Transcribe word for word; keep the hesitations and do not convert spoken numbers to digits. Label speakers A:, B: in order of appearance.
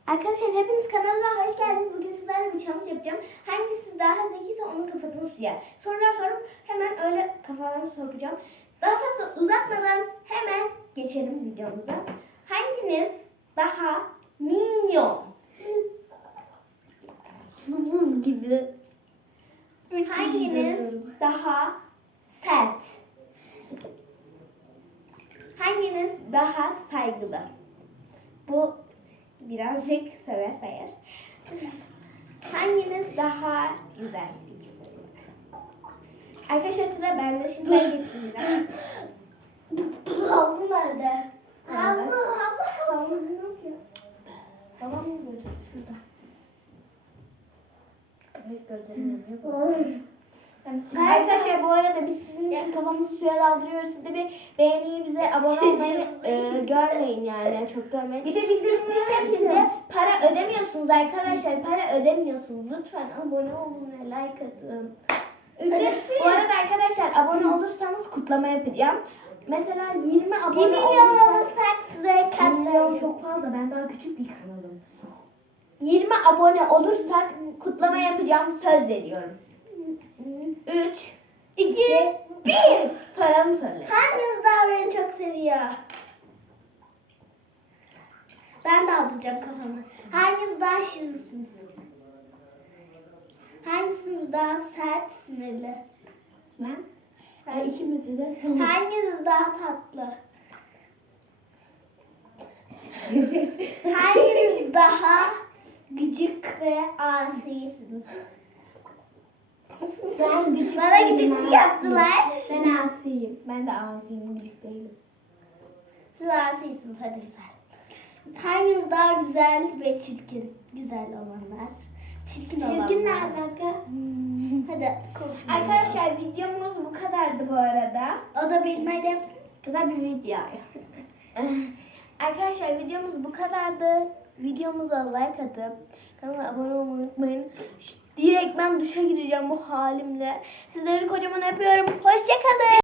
A: Arkadaşlar hepiniz kanalıma hoş geldiniz. Bugün sizlerle bir challenge yapacağım. Hangisi daha zekiyse onun kafasını suya. Sorular sorup hemen öyle kafalarını sokacağım. Daha fazla uzatmadan hemen geçelim videomuza. Hanginiz daha minyon? Buz gibi. Hanginiz daha sert? Hanginiz daha saygılı? Bu birazcık söver sayar. Hanginiz daha güzel? Arkadaşlar sıra bende. Şimdi ben geçeyim. Havlu nerede? Havlu, havlu, havlu. Ne yapıyor? Babam mı gördü? Şurada. Evet, gözlerim yanıyor. Arkadaşlar bu arada biz sizin için kafamızı suya daldırıyoruz. Siz de bir beğeniyi bize abone olmayı e, görmeyin yani. Çok görmeyin. Bir de hiçbir şekilde para ödemiyorsunuz arkadaşlar. Para ödemiyorsunuz. Lütfen abone olun ve like atın. Ücretsiz. Bu arada arkadaşlar abone olursanız kutlama yapacağım. Mesela yirmi abone olursak size milyon çok fazla. Ben daha küçük bir kanalım. yirmi abone olursak kutlama yapacağım. Söz veriyorum. üç, iki, bir. Soralım soruları. Hanginiz daha beni çok seviyor? Ben de alacağım kafamı. Hanginiz daha şirinsiniz? Hangisiniz daha sert, sinirli? Ben. Ben ikimizi de sanırım. Hanginiz daha tatlı? Hanginiz daha gıcık ve asisiniz? Ben gıcık Bana gıcıklık yaptılar. Ben asiyim. Ben de asiyim, gıcık değilim. Siz asisiniz, hadi güzel. Hanginiz daha güzel ve çirkin? Güzel olanlar. Çirkin, olanlar. Çirkin ne alaka? Hmm. Hadi konuşalım. Arkadaşlar videomuz bu kadardı bu arada. O da bilmedi. Güzel bir video. Arkadaşlar videomuz bu kadardı. Videomuza like atıp kanala abone olmayı unutmayın. Direkt ben duşa gireceğim bu halimle. Sizleri kocaman öpüyorum. Hoşçakalın.